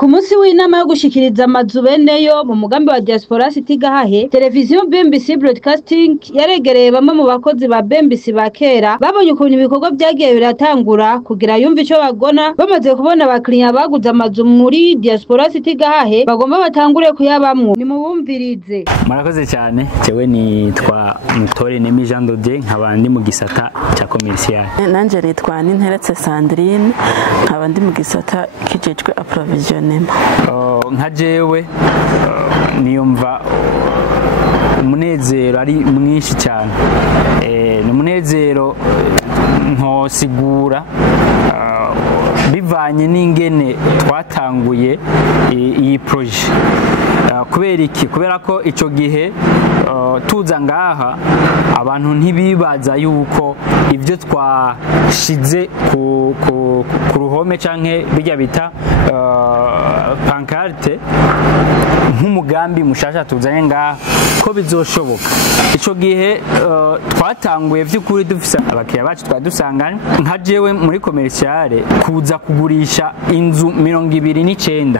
ku munsi w'inama yo gushikiriza amazu beneyo mu mugambi wa Diaspora City Gahahe, televiziyo BMBC Broadcasting yaregereye bamwe mu bakozi ba BMBC ba kera babonye ukuntu ibikorwa byagiye biratangura kugira yumva ico bagona, bamaze kubona abakiriya baguze amazu muri Diaspora City Gahahe bagomba batangure kuyabamwo. Ni mubumvirize. Murakoze cyane, jewe nitwa Mutore Nemi Jean Dodier, nkaba ndi mu gisata cya commercial. Nanje nitwa Ninteretse Sandrine, nkaba ndi mu gisata kijejwe approvisionnement. Nka jewe niyumva umunezero ari mwinshi cyane, ni umunezero nkosigura bivanye n'ingene twatanguye iyi projet. Kubera iki? Kubera ko ico gihe tuza ngaha abantu ntibibaza yuko ivyo twashize ku ruhome canke bijya bita pancarte nk'umugambi mushasha tuzanye ngaha ko bizoshoboka. Ico gihe twatanguye vy'ukuri dufise abakiriya bacu twadusanganye. Nka jewe muri commercial kuza kugurisha inzu 29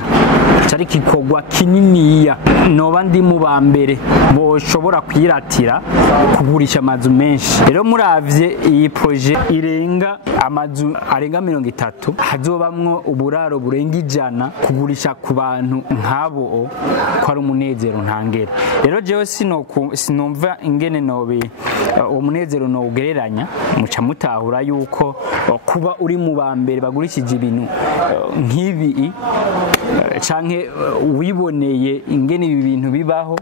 cari kikogwa kininiya, noba ndi mu bambere boshobora kwiratira kugurisha amazu menshi. Rero muravye iyi projet irenga amazu arenga 30, hazobamwo uburaro burenga 100, kugurisha ku bantu nk'abo ko ari umunezero ntangere. Rero jewe sinumva ingene nobe umunezero no ugereranya, muca mutahura yuko kuba uri mu bambere bagurishije ibintu nk'ibi canke wiboneye ingene ibi bintu bibaho,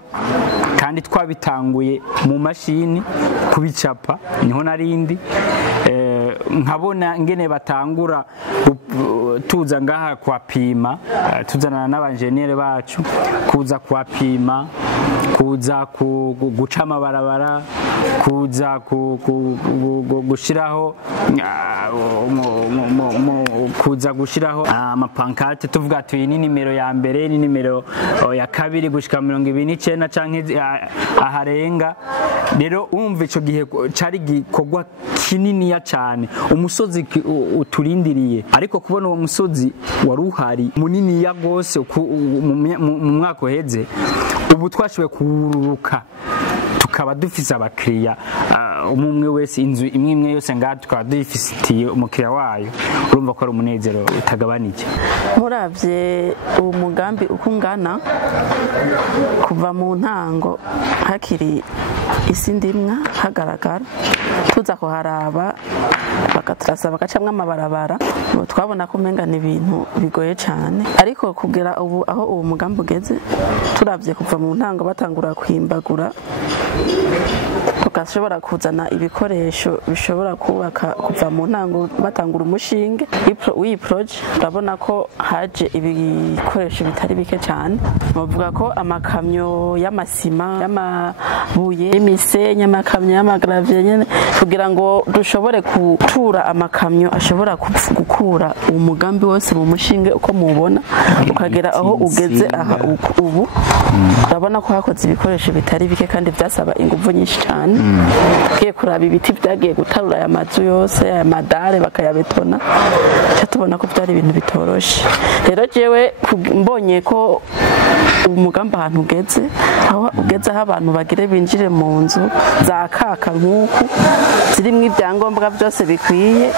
kandi twabitanguye mu mashini kubicapa niho narindi, nkabona ingene batangura tuza ngaha kwapima, tuzana n'abanjenere bacu kuza kwapima, kuza guca amabarabara, kuza gushiraho kuza gushiraho amapancarte tuvuga ati ni nimero ya mbere, ni nimero ya kabiri gushika 29 canke aharenga. Rero umva ico gihe cari gikorwa kinini ya cyane, umusozi uturindiriye, ariko kubona uwo musozi wari uhari munini ya gose mu mwaka uheze, ubu twashoboye kururuka tukaba dufise abakiriya umwe wese, inzu imwe yose ngaha tukaba dufitiye umukiriya wayo. Urumva ko ari umunezero utagabanije. Muravye uwo mugambi uko ungana kuva mu ntango hakiri isi ndimwa hagaragara, tuza kuharaba bagatrasa bagacamwa amabarabara, twabona ko umenga ni ibintu bigoye cyane, ariko kugera ubu aho uwo mugambi ugeze, turavye kuva mu ntango batangura kwimbagura, tukashobora kuzana ibikoresho bishobora kubaka kuva mu ntango batangura umushinge w'iyi projet, urabona ko haje ibikoresho bitari bike cyane. Bavuga ko amakamyo y'amasima, y'amabuye, y'imisenyi, amakamyo y'amagravye nyene, kugira ngo dushobore gutura amakamyo ashobora gukura umugambi wose mu mushinge uko mubona ukagera aho ugeze aha ubu. Urabona ko hakoze ibikoresho bitari bike kandi byasaba ingufu nyinshi cyane. Tugiye kuraba ibiti byagiye gutarura aya mazu yose, aya madare bakayabetona, tubona ko byari ibintu bitoroshe. Rero jewe mbonye ko umugambi ahantu ugeze, aho ugeze aho abantu bagire binjire mu nzu za kaka nk'uku zirimo ibyangombwa byose bikwiye,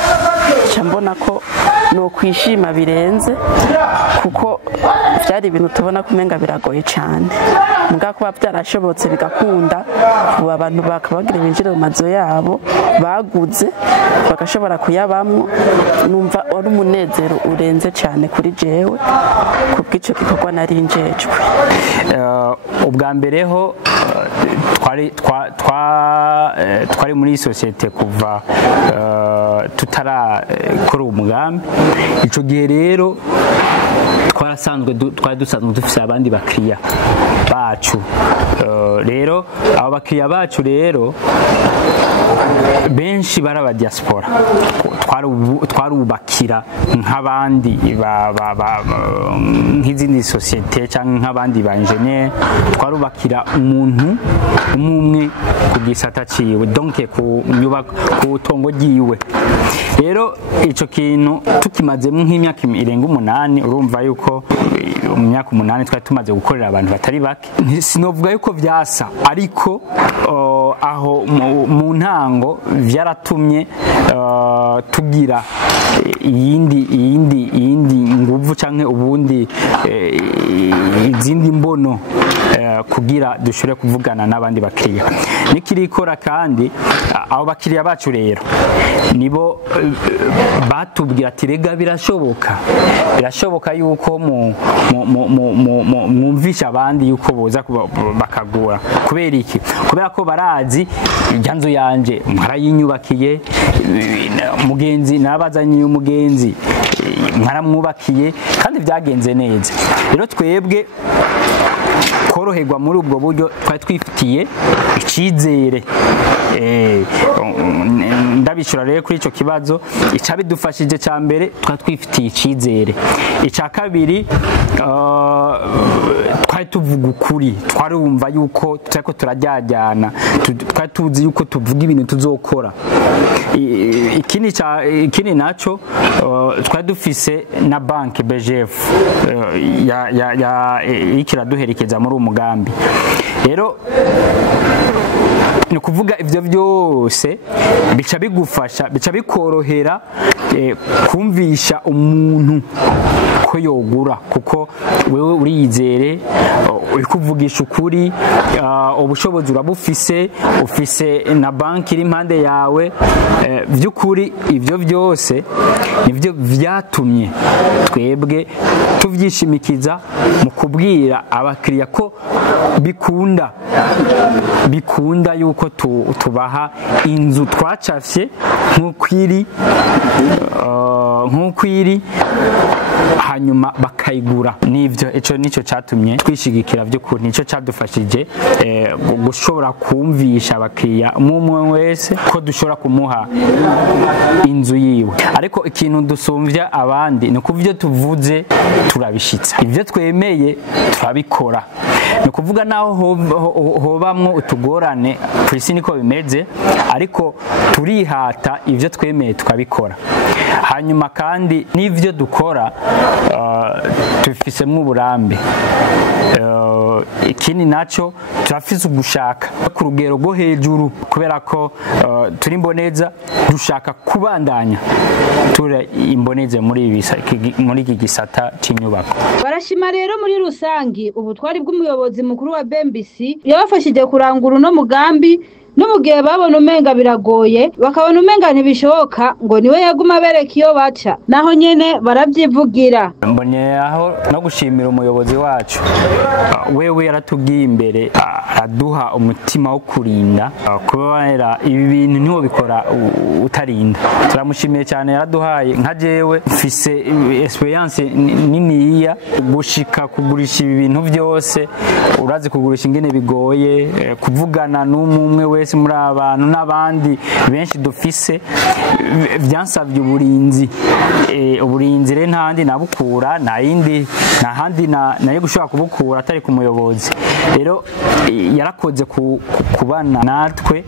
mbona ko no kwishima birenze, kuko byari ibintu tubona kumenga biragoye cyane. Muga kuba byarashobotse bigakunda, ubu abantu bakabagira binjire mu mazu yabo baguze bagashobora kuyabamwo, numva ari umunezero urenze cyane kuri jewe kubw'ico gikorwa nari njejwe. Ubwa mbere ho twari muri societe kuva tutarakora umugambi. Ico gihe rero twari dusanzwe dufise abandi bakiriya bacu. Rero abo bakiriya bacu rero benshi baraba diaspora, twarubakira nk'abandi nk'izindi societe cyangwa nk'abandi ba engineer, twarubakira umuntu umwe ku gisata ciwe, donc ku nyubako, ku tongo ryiwe. Rero ico kintu tukimazemo nk'imyaka irenga 8, urumva yuko kuko mu myaka 8 twari tumaze gukorera abantu batari bake. Sinovuga yuko vyasa ariko aho mu ntango vyaratumye tugira iyindi nguvu canke ubundi izindi mbono kugira dushobore kuvugana n'abandi bakiriya. Nikirikora kandi abo bakiriya bacu rero nibo batubwira ati rega birashoboka yuko mwumvisha abandi yuko boza bakagura. Kubera iki? Kubera ko barazi iryanzu yanje mwarayinyubakiye, mugenzi nabazanye umugenzi mwaramwubakiye kandi byagenze neza. Rero twebwe koroherwa muri ubwo buryo twari twifitiye icyizere. Ndabishura rero kuri ico kibazo icabidufashije ca mbere twari twifitiye icyizere. Ica kabiri twari tuvuga ukuri, twarumva yuko turako turajyajyana, twari tuzi yuko tuvuga ibintu tuzokora. Ikindi naco twari dufise na banki BGF ikiraduherekeza muri umugambi. Rero ni kuvuga ivyo byose bica bigufasha, bica bikorohera kumvisha umuntu ko yogura, kuko wewe uriyizere, uri kuvugisha ukuri, ubushobozi urabufise, ufise na banki iri impande yawe. By'ukuri ivyo byose nivyo vyatumye twebwe tuvyishimikiza mu kubwira abakiriya ko bikunda yuko tubaha inzu twacafye nk'ukwiri hanyuma bakayigura. Nivyo ico nico catumye twishigikira by'ukuri, nico cadufashije gushobora kumvisha abakiriya umwe wese ko dushobora kumuha inzu yiwe. Ariko ikintu dusumvya abandi ni kuvyo tuvuze turabishitsa, ivyo twemeye turabikora. Ni kuvuga naho hobamwo utugorane kwisi niko bimeze, ariko turihata ivyo twemeye tukabikora. Hanyuma kandi n'ivyo dukora tufisemo uburambe. Ikindi naco turafise ugushaka ku rugero rwo hejuru, kubera ko turi imboneza, dushaka kubandanya ture imboneze muri iki gisata c'inyubako. Barashima rero muri rusangi ubutwari bw'umuyobozi mukuru wa BMBC yabafashije kurangura uno mugambi, no mugihe babona umenga biragoye, bakabona umenga ntibishoboka, ngo niwe yaguma bereka iyo baca, naho nyene baravyivugira. Mbonye aho no gushimira umuyobozi wacu, wewe yaratubwiye imbere, aduha umutima wo kurinda, kubera ibi bintu niho bikora utarinda. Turamushimiye cyane, yaraduhaye. Nka jewe mfise experience niniya gushika kugurisha ibi bintu byose, urazi kugurisha ingene bigoye, kuvugana n'umwe wese muri abantu n'abandi benshi dufise, byansabye uburinzi rero ntandi nabukura, ntahandi nayo gushobora kubukura atari ku muyobozi. Rero yarakoze kubana natwe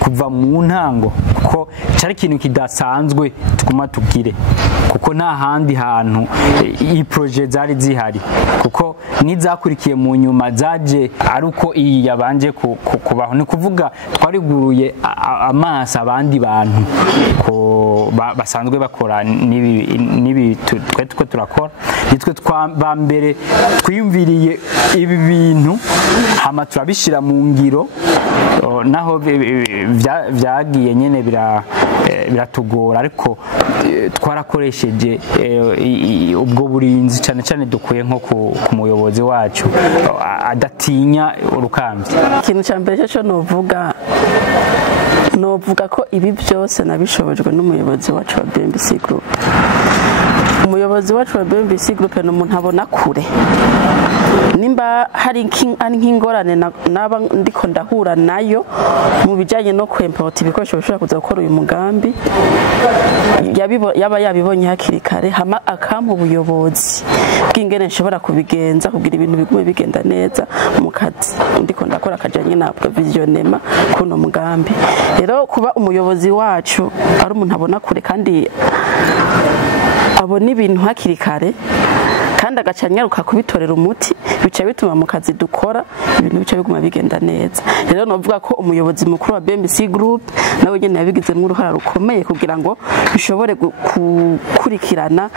kuva mu ntango, kuko cyari ikintu kidasanzwe tuguma tugire, kuko nta handi hantu iyi projet zari zihari, kuko nizakurikiye mu nyuma zaje ari uko iyi yabanje kubaho. Ni kuvuga twariguruye amaso abandi bantu basanzwe bakora nibi twe turakora. Nitwe ba mbere twiyumviriye ibi bintu, hama turabishira mu ngiro, naho vyagiye nyene biratugora, ariko twarakoresheje ubwo burinzi cyane dukuye nko ku muyobozi wacu adatinya urukamvye. Ikintu cya mbere cyo novuga ko ibi byose nabishobojwe n'umuyobozi wacu wa BMBC Group. Umuyobozi wacu wa BMBC Group ni umuntu abona kure. Nimba hari nk'ingorane naba ndiko ndahura nayo mu bijanye no kwempota ibikoresho bishobora kuza gukora uyu mugambi, yaba yabibonye hakiri kare, hama akampa ubuyobozi bw'ingene nshobora kubigenza kugira ibintu bigume bigenda neza mu kazi ndiko ndakora akajanye na provisionema kuno mugambi. Rero kuba umuyobozi wacu ari umuntu abona kure kandi abona ibintu hakiri kare, kandi agaca nyaruka kubitorera umuti bica bituma mu kazi dukora ibintu bica biguma bigenda neza. Rero novuga ko umuyobozi mukuru wa BMBC Group nawe nyene yabigizemo uruhara rukomeye kugira ngo bishobore gukurikirana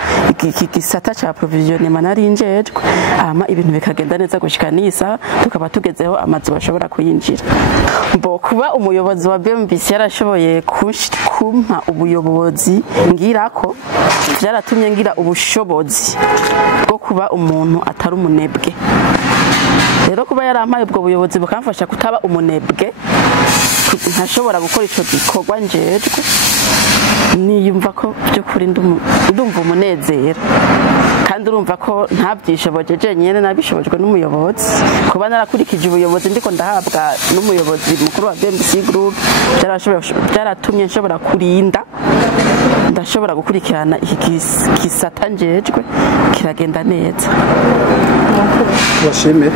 iki gisata ca provisionement narinjejwe ama ibintu bikagenda neza gushika nisa tukaba tugezeho amazu bashobora kuyinjira. Mbo kuba umuyobozi wa BMBC yarashoboye kumpa ubuyobozi ngirako byaratumye ngira ubushobozi bwo kuba umuntu atari umunebwe. Rero kuba yarampaye ubwo buyobozi bukamfasha kutaba umunebwe ntashobora gukora ico gikorwa njejwe niyumva ko byo kuri ndumva umunezero kandi urumva ko ntabyishoboje jenyene nabishobojwe n'umuyobozi kuba narakurikije ubuyobozi ndiko ndahabwa n'umuyobozi mukuru wa BMBC Group byaratumye nshobora kurinda ndashobora gukurikirana iki gisata njejwe kiragenda neza. Washime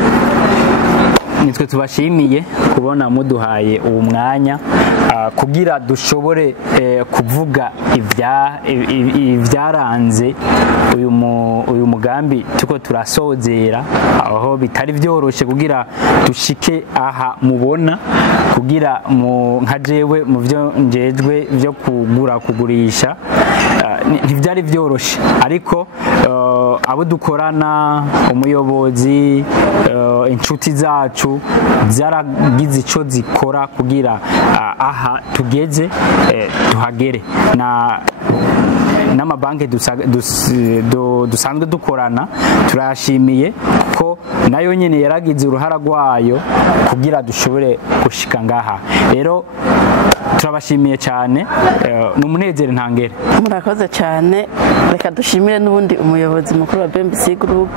nitwe tubashimiye kubona muduhaye uwo mwanya kugira dushobore kuvuga ibyaranze uyu mugambi tuko turasozera aho bitari byoroshe kugira dushike aha mubona kugira nka jewe mu byo njejwe byo kugurisha ntibyari byoroshe ariko abo dukorana umuyobozi inshuti zacu zaragize ico zikora kugira aha tugeze tuhagere n'amabanki dusanzwe dukorana turashimiye ko nayo nyene yaragize uruhara rwayo kugira dushobore gushika ngaha. Rero turabashimiye cyane n'umunezero ntangere. Murakoze cyane, reka dushimire n'ubundi umuyobozi mukuru wa BMBC Group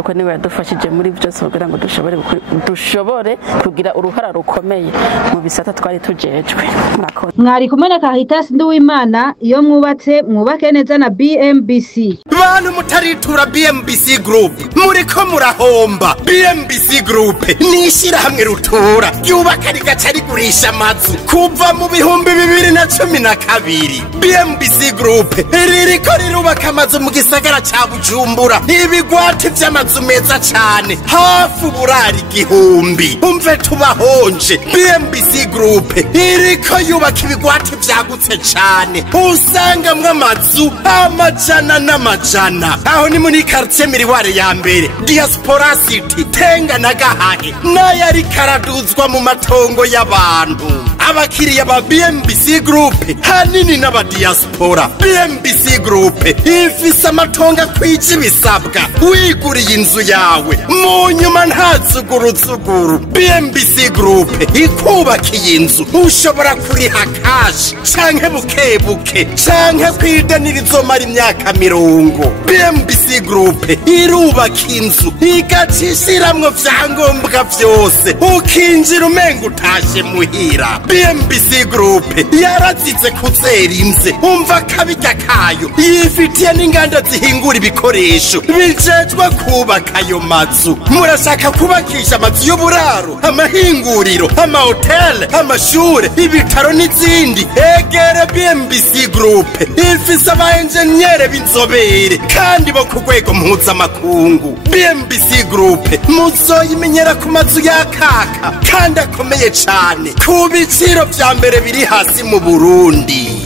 uko niwe yadufashije muri byose kugira ngo dushobore kugira uruhara rukomeye mu bisata twari tujejwe. Murakoze. Mwari kumwe na Caritas Nduwimana, iyo mwubatse mwubake neza na BMBC. Bantu mutaritura BMBC Group muriko murahomba. BMBC Group nishira hamwe rutura ryubaka rigaca rigurisha amazu kuva mu bihumbi 2012. BMBC Group ririko rirubaka amazu mu gisagara ca Bujumbura, ibigwati vy'amazu meza cane hafi uburari igihumbi. Umve tubahonje, BMBC Group iriko yubaka ibigwati vyagutse cane usangamwe amazu amajana n'amajana. Aho ni muri quartier Miriware ya mbere, Diaspora City, Tenga na Gahahe, n'ayari karaduzwa mu matongo y'abantu. Abakiriya ba BMBC Group hanini n'aba diaspora. BMBC Group ifise amatongo kwije bisabwa wiguriye inzu yawe mu nyuma ntazuguruzuguru. BMBC Group ikubakiye inzu ushobora kuriha cash canke bukebuke canke kwidanira izomara imyaka 50. BMBC Group irubaka inzu igacishiramwo vyangombwa vyose ukinjira umenga utashe muhira. BMBC Group yarazize kuzera inze, umva kabirya kayo yifitiye n'inganda zihingura ibikoresho bijejwe kubaka ayo mazu. Murashaka kubakisha amazu y'uburaro, amahinguriro, amahoteli, amashure, ibitaro n'izindi? Egere BMBC Group ifise abaenjenyere b'inzobere kandi bo ku rwego mpuzamakungu. BMBC Group muzoyimenyera ku mazu yakaka kandi akomeye cane ku biciro vya mbere biri hasi mu Burundi.